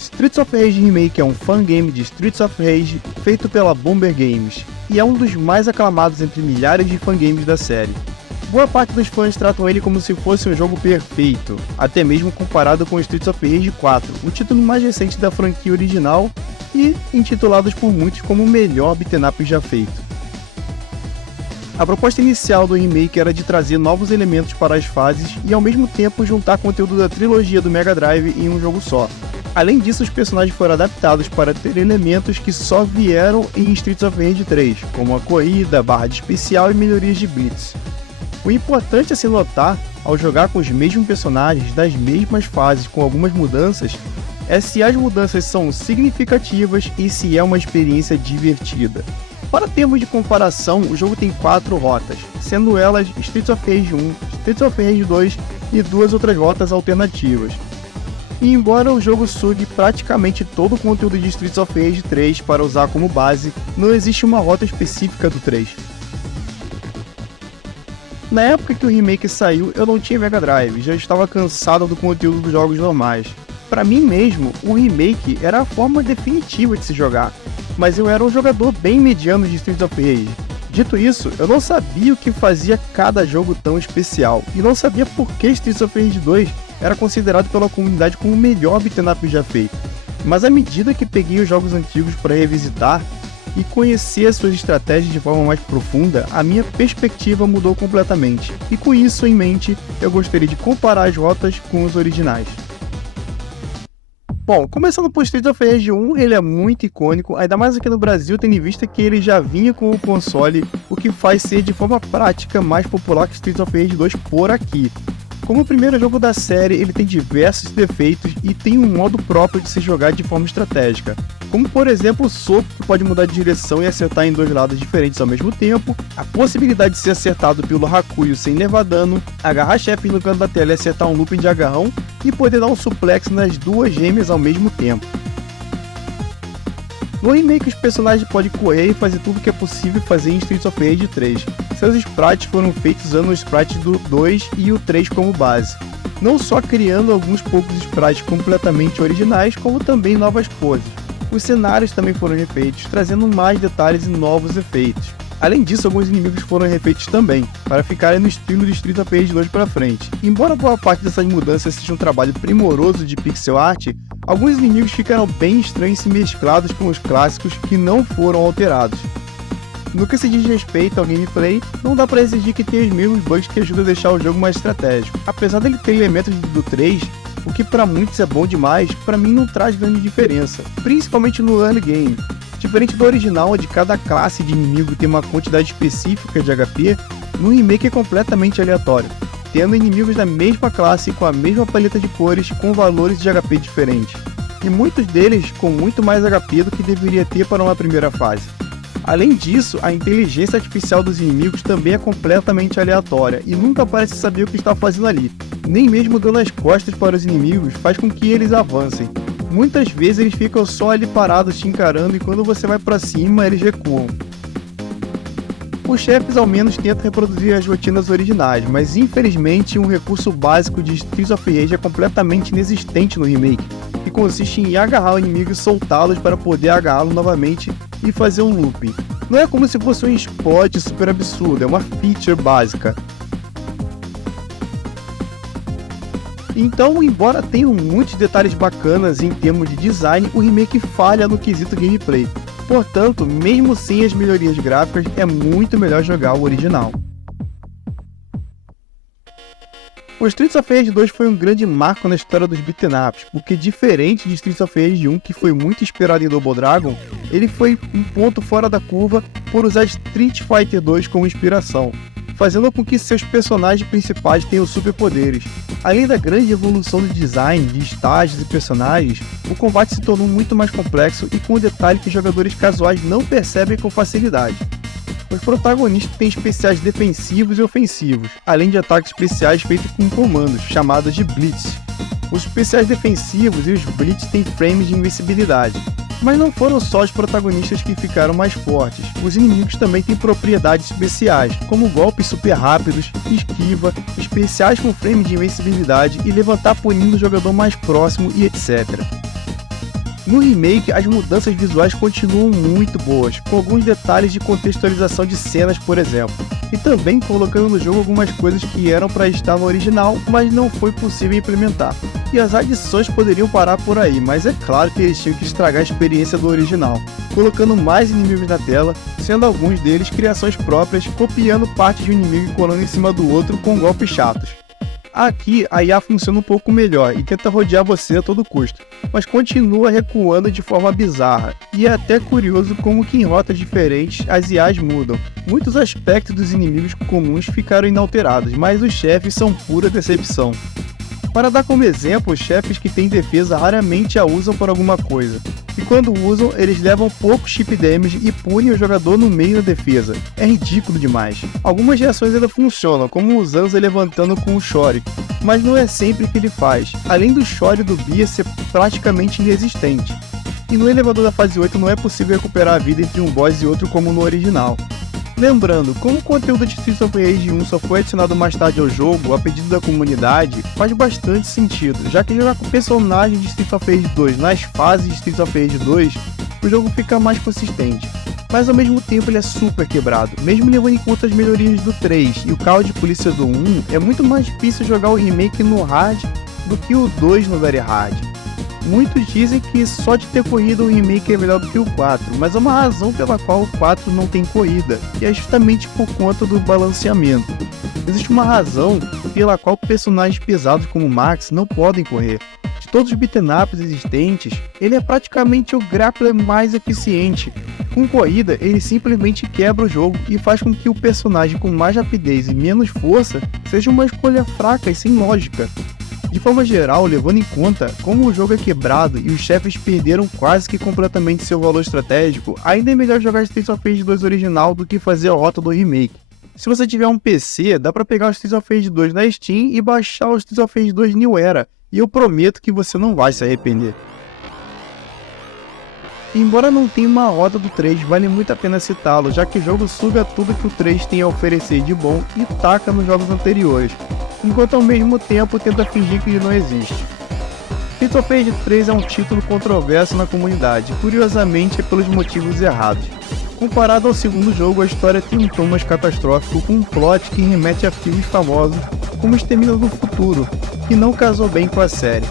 Streets of Rage Remake é um fangame de Streets of Rage feito pela Bomber Games, e é um dos mais aclamados entre milhares de fangames da série. Boa parte dos fãs tratam ele como se fosse um jogo perfeito, até mesmo comparado com Streets of Rage 4, o título mais recente da franquia original e intitulados por muitos como o melhor beat'em up já feito. A proposta inicial do remake era de trazer novos elementos para as fases e ao mesmo tempo juntar conteúdo da trilogia do Mega Drive em um jogo só. Além disso, os personagens foram adaptados para ter elementos que só vieram em Streets of Rage 3, como a corrida, barra de especial e melhorias de blitz. O importante a se notar, ao jogar com os mesmos personagens das mesmas fases com algumas mudanças, é se as mudanças são significativas e se é uma experiência divertida. Para termos de comparação, o jogo tem 4 rotas, sendo elas Streets of Rage 1, Streets of Rage 2 e 2 outras rotas alternativas. E embora o jogo sugue praticamente todo o conteúdo de Streets of Rage 3 para usar como base, não existe uma rota específica do 3. Na época que o remake saiu, eu não tinha Mega Drive, já estava cansado do conteúdo dos jogos normais. Para mim mesmo, o remake era a forma definitiva de se jogar, mas eu era um jogador bem mediano de Streets of Rage. Dito isso, eu não sabia o que fazia cada jogo tão especial, e não sabia por que Streets of Rage 2 era considerado pela comunidade como o melhor beat'em up já feito. Mas à medida que peguei os jogos antigos para revisitar e conhecer as suas estratégias de forma mais profunda, a minha perspectiva mudou completamente, e com isso em mente, eu gostaria de comparar as rotas com os originais. Bom, começando por Streets of Rage 1, ele é muito icônico, ainda mais aqui no Brasil, tendo em vista que ele já vinha com o console, o que faz ser de forma prática mais popular que Streets of Rage 2 por aqui. Como o primeiro jogo da série, ele tem diversos defeitos e tem um modo próprio de se jogar de forma estratégica, como por exemplo o soco, que pode mudar de direção e acertar em 2 lados diferentes ao mesmo tempo, a possibilidade de ser acertado pelo Hakuyo sem levar dano, agarrar chefes no canto da tela e acertar um looping de agarrão, e poder dar um suplex nas 2 gêmeas ao mesmo tempo. No remake, os personagens podem correr e fazer tudo o que é possível fazer em Streets of Rage 3. Seus sprites foram feitos usando os sprites do 2 e o 3 como base, não só criando alguns poucos sprites completamente originais, como também novas poses. Os cenários também foram refeitos, trazendo mais detalhes e novos efeitos. Além disso, alguns inimigos foram refeitos também, para ficarem no estilo de Streets of Rage 2 para frente. Embora boa parte dessas mudanças seja um trabalho primoroso de pixel art, alguns inimigos ficaram bem estranhos se mesclados com os clássicos que não foram alterados. No que se diz respeito ao gameplay, não dá para exigir que tenha os mesmos bugs que ajudam a deixar o jogo mais estratégico. Apesar dele ter elementos do 3, o que para muitos é bom demais, para mim não traz grande diferença, principalmente no early game. Diferente do original, onde cada classe de inimigo tem uma quantidade específica de HP, no remake é completamente aleatório, tendo inimigos da mesma classe com a mesma paleta de cores com valores de HP diferentes, e muitos deles com muito mais HP do que deveria ter para uma primeira fase. Além disso, a inteligência artificial dos inimigos também é completamente aleatória e nunca parece saber o que está fazendo ali, nem mesmo dando as costas para os inimigos faz com que eles avancem. Muitas vezes eles ficam só ali parados te encarando e quando você vai para cima eles recuam. Os chefes ao menos tentam reproduzir as rotinas originais, mas infelizmente um recurso básico de Streets of Rage é completamente inexistente no remake, que consiste em agarrar o inimigo e soltá-los para poder agarrá-lo novamente e fazer um looping. Não é como se fosse um spot super absurdo, é uma feature básica. Então, embora tenha muitos detalhes bacanas em termos de design, o remake falha no quesito gameplay. Portanto, mesmo sem as melhorias gráficas, é muito melhor jogar o original. O Streets of Rage 2 foi um grande marco na história dos beat'em ups, porque diferente de Streets of Rage 1, que foi muito inspirado em Double Dragon, ele foi um ponto fora da curva por usar Street Fighter 2 como inspiração, fazendo com que seus personagens principais tenham superpoderes. Além da grande evolução do design, de estágios e personagens, o combate se tornou muito mais complexo e com um detalhe que jogadores casuais não percebem com facilidade. Os protagonistas têm especiais defensivos e ofensivos, além de ataques especiais feitos com comandos, chamados de Blitz. Os especiais defensivos e os Blitz têm frames de invencibilidade. Mas não foram só os protagonistas que ficaram mais fortes, os inimigos também têm propriedades especiais, como golpes super rápidos, esquiva, especiais com frame de invencibilidade e levantar punindo o jogador mais próximo e etc. No remake, as mudanças visuais continuam muito boas, com alguns detalhes de contextualização de cenas, por exemplo, e também colocando no jogo algumas coisas que eram para estar no original, mas não foi possível implementar. E as adições poderiam parar por aí, mas é claro que eles tinham que estragar a experiência do original, colocando mais inimigos na tela, sendo alguns deles criações próprias, copiando parte de um inimigo e colando em cima do outro com golpes chatos. Aqui a IA funciona um pouco melhor e tenta rodear você a todo custo, mas continua recuando de forma bizarra, e é até curioso como que em rotas diferentes as IAs mudam. Muitos aspectos dos inimigos comuns ficaram inalterados, mas os chefes são pura decepção. Para dar como exemplo, os chefes que têm defesa raramente a usam por alguma coisa, e quando usam, eles levam pouco chip damage e punem o jogador no meio da defesa. É ridículo demais. Algumas reações ainda funcionam, como o Zanza levantando com o Shory, mas não é sempre que ele faz, além do Shory do Bia ser praticamente inexistente. E no elevador da fase 8 não é possível recuperar a vida entre um boss e outro como no original. Lembrando, como o conteúdo de Streets of Rage 1 só foi adicionado mais tarde ao jogo, a pedido da comunidade, faz bastante sentido, já que jogar com personagens de Streets of Rage 2 nas fases de Streets of Rage 2, o jogo fica mais consistente. Mas ao mesmo tempo ele é super quebrado, mesmo levando em conta as melhorias do 3 e o carro de polícia do 1, é muito mais difícil jogar o remake no hard do que o 2 no very hard. Muitos dizem que só de ter corrida o remake é melhor do que o 4, mas há uma razão pela qual o 4 não tem corrida, e é justamente por conta do balanceamento. Existe uma razão pela qual personagens pesados como Max não podem correr. De todos os beat'em ups existentes, ele é praticamente o grappler mais eficiente. Com corrida, ele simplesmente quebra o jogo e faz com que o personagem com mais rapidez e menos força seja uma escolha fraca e sem lógica. De forma geral, levando em conta como o jogo é quebrado e os chefes perderam quase que completamente seu valor estratégico, ainda é melhor jogar Streets of Rage 2 original do que fazer a rota do remake. Se você tiver um PC, dá pra pegar o Streets of Rage 2 na Steam e baixar o Streets of Rage 2 New Era, e eu prometo que você não vai se arrepender. Embora não tenha uma rota do 3, vale muito a pena citá-lo, já que o jogo suga tudo que o 3 tem a oferecer de bom e taca nos jogos anteriores, enquanto ao mesmo tempo tenta fingir que ele não existe. Streets of Rage 3 é um título controverso na comunidade, curiosamente é pelos motivos errados. Comparado ao segundo jogo, a história tem um tom mais catastrófico, com um plot que remete a filmes famosos como Extermínio do Futuro, que não casou bem com a série.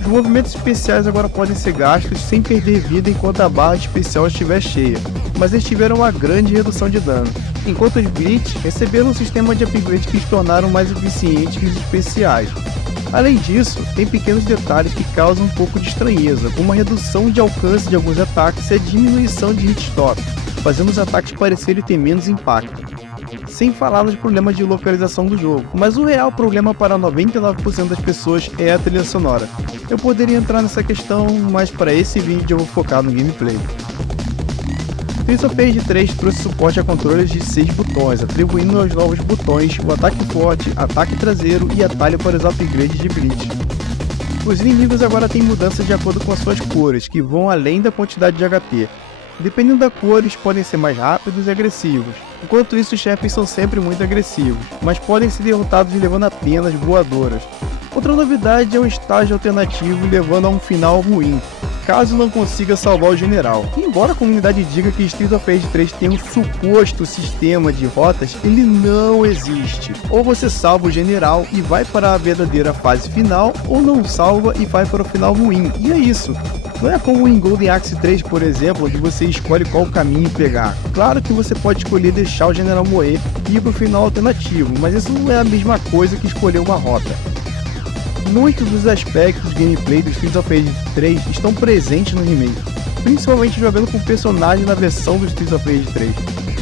Os movimentos especiais agora podem ser gastos sem perder vida enquanto a barra especial estiver cheia, mas eles tiveram uma grande redução de dano, enquanto os Blitz receberam um sistema de upgrade que os tornaram mais eficientes que os especiais. Além disso, tem pequenos detalhes que causam um pouco de estranheza, como a redução de alcance de alguns ataques e a diminuição de hitstop, fazendo os ataques parecerem ter menos impacto. Sem falar nos problemas de localização do jogo, mas o real problema para 99% das pessoas é a trilha sonora. Eu poderia entrar nessa questão, mas para esse vídeo eu vou focar no gameplay. Streets of Rage 3 trouxe suporte a controles de 6 botões, atribuindo aos novos botões o ataque forte, ataque traseiro e atalho para os upgrades de Blitz. Os inimigos agora têm mudanças de acordo com as suas cores, que vão além da quantidade de HP. Dependendo da cor, eles podem ser mais rápidos e agressivos. Enquanto isso, os chefes são sempre muito agressivos, mas podem ser derrotados levando apenas voadoras. Outra novidade é um estágio alternativo levando a um final ruim, caso não consiga salvar o general. Embora a comunidade diga que Streets of Rage 3 tem um suposto sistema de rotas, ele não existe. Ou você salva o general e vai para a verdadeira fase final, ou não salva e vai para o final ruim. E é isso. Não é como em Golden Axe 3, por exemplo, onde você escolhe qual caminho pegar. Claro que você pode escolher deixar o general morrer e ir para o final alternativo, mas isso não é a mesma coisa que escolher uma rota. Muitos dos aspectos de gameplay do Streets of Rage 3 estão presentes no remake, principalmente jogando com personagens na versão do Streets of Rage 3.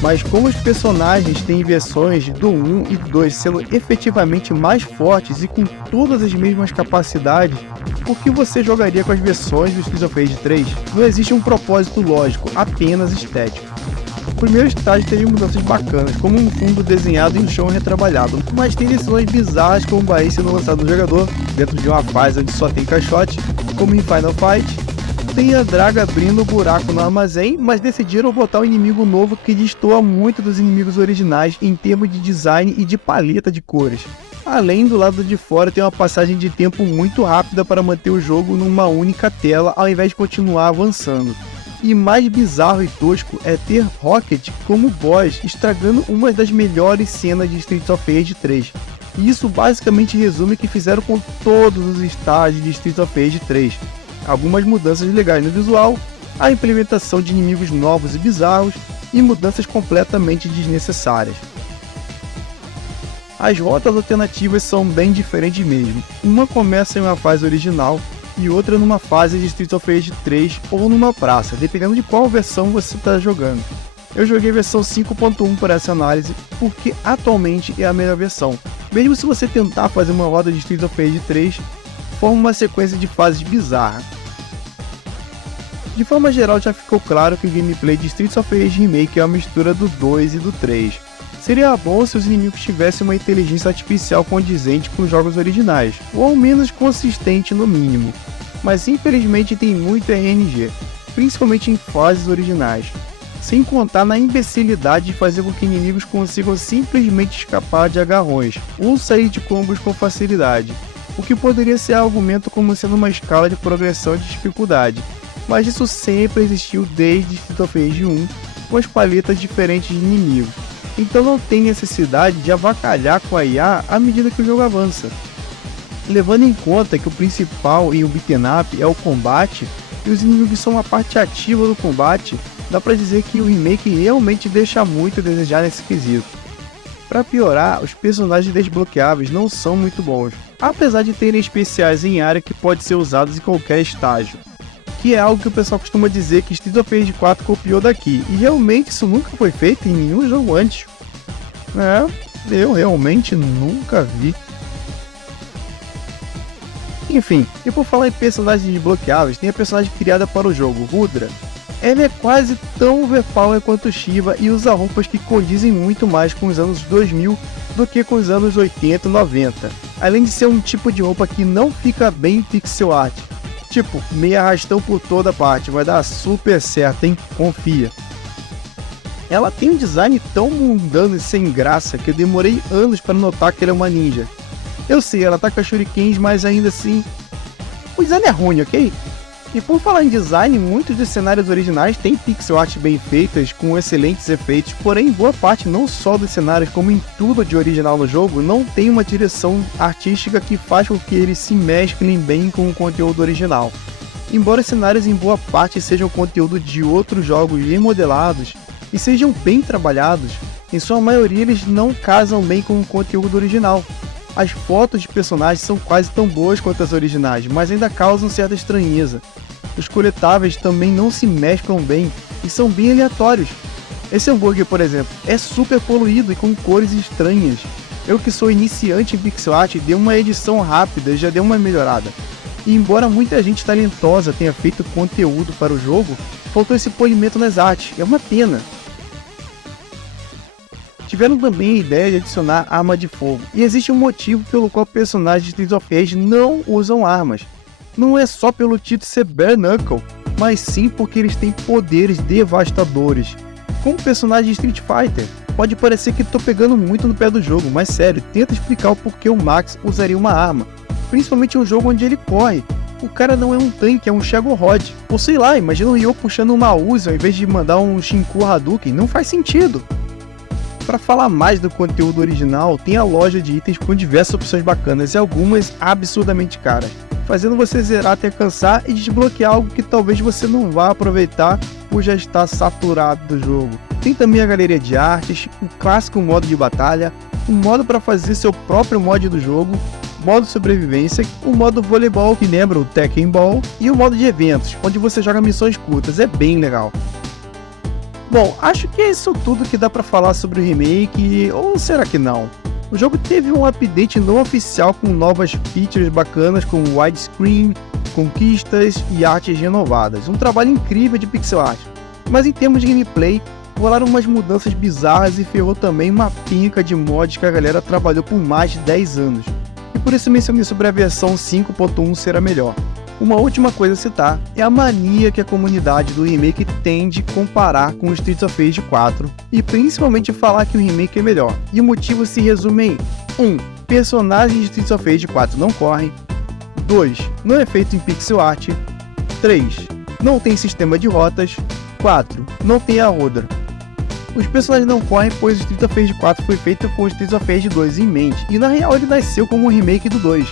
Mas como os personagens têm versões do 1 e do 2 sendo efetivamente mais fortes e com todas as mesmas capacidades, por que você jogaria com as versões do Streets of Rage 3? Não existe um propósito lógico, apenas estético. O primeiro estágio teve mudanças bacanas, como um fundo desenhado e um chão retrabalhado, mas tem decisões bizarras como barris sendo lançado no jogador, dentro de uma fase onde só tem caixote, como em Final Fight. Tem a draga abrindo o buraco no armazém, mas decidiram botar um inimigo novo que destoa muito dos inimigos originais em termos de design e de paleta de cores. Além do lado de fora tem uma passagem de tempo muito rápida para manter o jogo numa única tela ao invés de continuar avançando. E mais bizarro e tosco é ter Rocket como boss, estragando uma das melhores cenas de Streets of Rage 3. E isso basicamente resume o que fizeram com todos os estágios de Streets of Rage 3. Algumas mudanças legais no visual, a implementação de inimigos novos e bizarros, e mudanças completamente desnecessárias. As rotas alternativas são bem diferentes mesmo. Uma começa em uma fase original e outra numa fase de Streets of Rage 3 ou numa praça, dependendo de qual versão você está jogando. Eu joguei a versão 5.1 para essa análise, porque atualmente é a melhor versão. Mesmo se você tentar fazer uma roda de Streets of Rage 3, forma uma sequência de fases bizarra. De forma geral, já ficou claro que o gameplay de Streets of Rage Remake é uma mistura do 2 e do 3. Seria bom se os inimigos tivessem uma inteligência artificial condizente com os jogos originais, ou ao menos consistente no mínimo, mas infelizmente tem muito RNG, principalmente em fases originais, sem contar na imbecilidade de fazer com que inimigos consigam simplesmente escapar de agarrões, ou sair de combos com facilidade, o que poderia ser argumento como sendo uma escala de progressão de dificuldade, mas isso sempre existiu desde Streets of Rage 1, com as paletas diferentes de inimigos. Então não tem necessidade de avacalhar com a IA à medida que o jogo avança. Levando em conta que o principal em um beat'em up é o combate, e os inimigos são uma parte ativa do combate, dá pra dizer que o remake realmente deixa muito a desejar nesse quesito. Para piorar, os personagens desbloqueáveis não são muito bons, apesar de terem especiais em área que podem ser usados em qualquer estágio. Que é algo que o pessoal costuma dizer que Streets of Rage 4 copiou daqui, e realmente isso nunca foi feito em nenhum jogo antes. Eu realmente nunca vi. Enfim, e por falar em personagens desbloqueáveis, tem a personagem criada para o jogo, Rudra. Ela é quase tão overpower quanto Shiva e usa roupas que condizem muito mais com os anos 2000 do que com os anos 80 e 90, além de ser um tipo de roupa que não fica bem em pixel art. Tipo, meio arrastão por toda parte, vai dar super certo, hein? Confia. Ela tem um design tão mundano e sem graça que eu demorei anos para notar que ela é uma ninja. Eu sei, ela tá com shurikens, mas ainda assim, o design é ruim, ok? E por falar em design, muitos dos cenários originais têm pixel art bem feitas, com excelentes efeitos, porém boa parte não só dos cenários como em tudo de original no jogo, não tem uma direção artística que faz com que eles se mesclem bem com o conteúdo original. Embora os cenários em boa parte sejam conteúdo de outros jogos remodelados e sejam bem trabalhados, em sua maioria eles não casam bem com o conteúdo original. As fotos de personagens são quase tão boas quanto as originais, mas ainda causam certa estranheza. Os coletáveis também não se mesclam bem e são bem aleatórios. Esse hambúrguer, por exemplo, é super poluído e com cores estranhas. Eu que sou iniciante em pixel art, dei uma edição rápida e já deu uma melhorada. E embora muita gente talentosa tenha feito conteúdo para o jogo, faltou esse polimento nas artes, é uma pena. Tiveram também a ideia de adicionar arma de fogo, e existe um motivo pelo qual personagens de Streets of Rage não usam armas. Não é só pelo título ser bare knuckle, mas sim porque eles têm poderes devastadores. Como personagem de Street Fighter, pode parecer que estou pegando muito no pé do jogo, mas sério, tenta explicar o porquê o Max usaria uma arma, principalmente em um jogo onde ele corre. O cara não é um tanque, é um Shadow Rod. Ou sei lá, imagina o Ryo puxando uma Uzi ao invés de mandar um Shinku Hadouken, não faz sentido. Para falar mais do conteúdo original, tem a loja de itens com diversas opções bacanas e algumas absurdamente caras, fazendo você zerar até cansar e desbloquear algo que talvez você não vá aproveitar por já estar saturado do jogo. Tem também a galeria de artes, o clássico modo de batalha, um modo para fazer seu próprio mod do jogo, modo sobrevivência, o modo voleibol que lembra o Tekken Ball e o modo de eventos, onde você joga missões curtas, é bem legal. Bom, acho que é isso tudo que dá pra falar sobre o remake, ou será que não? O jogo teve um update não oficial com novas features bacanas como widescreen, conquistas e artes renovadas, um trabalho incrível de pixel art. Mas em termos de gameplay, rolaram umas mudanças bizarras e ferrou também uma pinca de mods que a galera trabalhou por mais de 10 anos. E por isso mencionei sobre a versão 5.1 ser a melhor. Uma última coisa a citar é a mania que a comunidade do remake tem de comparar com o Streets of Rage 4 e principalmente falar que o remake é melhor. E o motivo se resume em 1. personagens de Streets of Rage 4 não correm. 2. Não é feito em pixel art. 3. Não tem sistema de rotas. 4. Não tem a roda. Os personagens não correm pois o Streets of Rage 4 foi feito com o Streets of Rage 2 em mente, e na real ele nasceu como um remake do 2.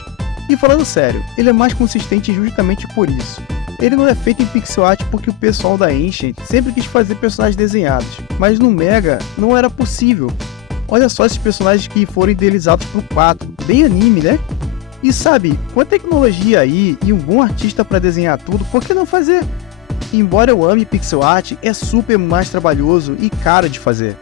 E falando sério, ele é mais consistente justamente por isso. Ele não é feito em pixel art porque o pessoal da Ancient sempre quis fazer personagens desenhados, mas no Mega não era possível. Olha só esses personagens que foram idealizados pro 4, bem anime, né? E sabe, com a tecnologia aí e um bom artista para desenhar tudo, por que não fazer? Embora eu ame pixel art, é super mais trabalhoso e caro de fazer.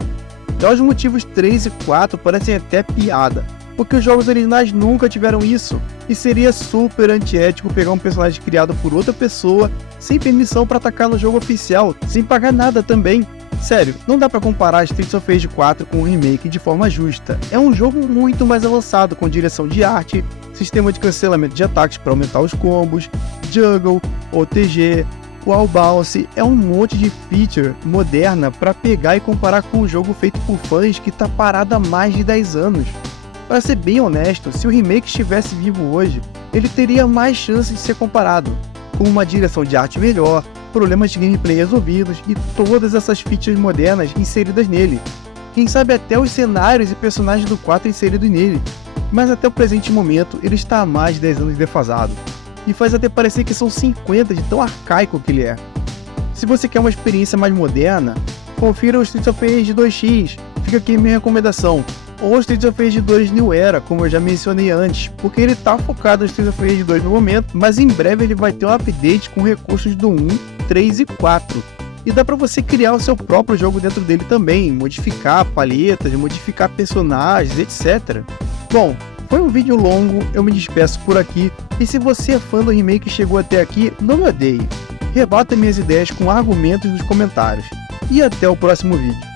Já os motivos 3 e 4 parecem até piada, porque os jogos originais nunca tiveram isso, e seria super antiético pegar um personagem criado por outra pessoa, sem permissão para atacar no jogo oficial, sem pagar nada também. Sério, não dá pra comparar Streets of Rage 4 com o remake de forma justa. É um jogo muito mais avançado, com direção de arte, sistema de cancelamento de ataques para aumentar os combos, juggle, OTG, wall bounce, é um monte de feature moderna para pegar e comparar com um jogo feito por fãs que tá parado há mais de 10 anos. Para ser bem honesto, se o remake estivesse vivo hoje, ele teria mais chance de ser comparado, com uma direção de arte melhor, problemas de gameplay resolvidos e todas essas features modernas inseridas nele. Quem sabe até os cenários e personagens do 4 inseridos nele, mas até o presente momento ele está há mais de 10 anos defasado, e faz até parecer que são 50 de tão arcaico que ele é. Se você quer uma experiência mais moderna, confira o Streets of Rage 2X, fica aqui minha recomendação, ou o Streets of Rage 2 New Era, como eu já mencionei antes, porque ele tá focado no Streets of Rage 2 no momento, mas em breve ele vai ter um update com recursos do 1, 3 e 4. E dá pra você criar o seu próprio jogo dentro dele também, modificar paletas, modificar personagens, etc. Bom, foi um vídeo longo, eu me despeço por aqui, e se você é fã do remake e chegou até aqui, não me odeie. Rebata minhas ideias com argumentos nos comentários. E até o próximo vídeo.